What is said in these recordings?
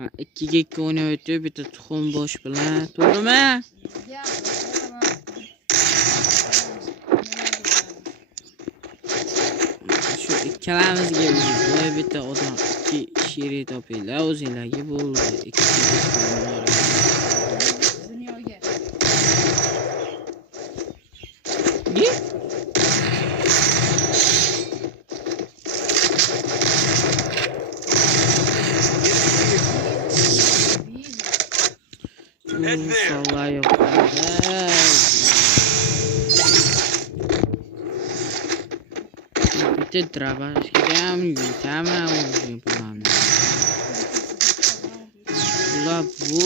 2'ga 2 o'ynayotib bitta tuxum bosh bilan. To'g'rimi? Shu ikkalamizga voy bitta odam 2 shiri topinglar o'zinglarga bo'ldi. 2 dunyoga. Vallahi bitte trabajam yutama bulan. Bular bu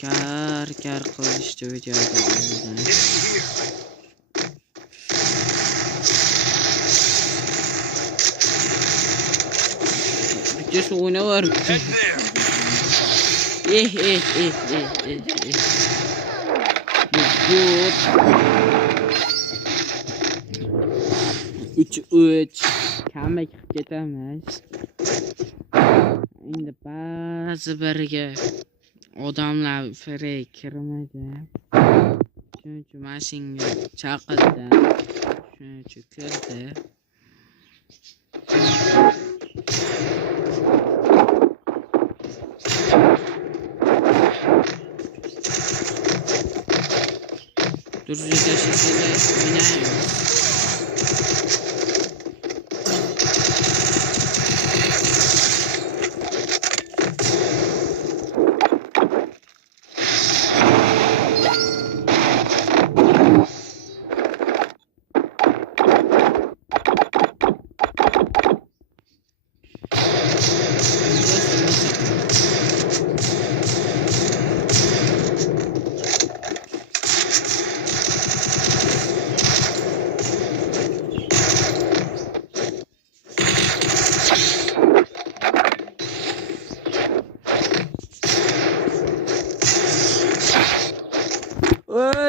kar qilishdi videoda. Bitte şu oyuna var. Üç kama kirib ketamiz. Endi ba'zi biriga odamlar frey kirmaydi. Shuning uchun mashinaga chaqirdi. Shuning uchun kirdi. Duruşu taşısıyla oynayın.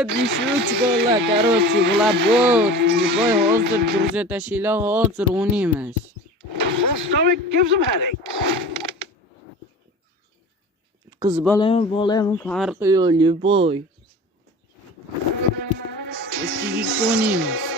Bir şey çıkarlar kardeşi bular bot. Boy hazır duruşa taşıyla hazır oynayamaz. Kız balayım farkı yok boy. Eski oynayamaz.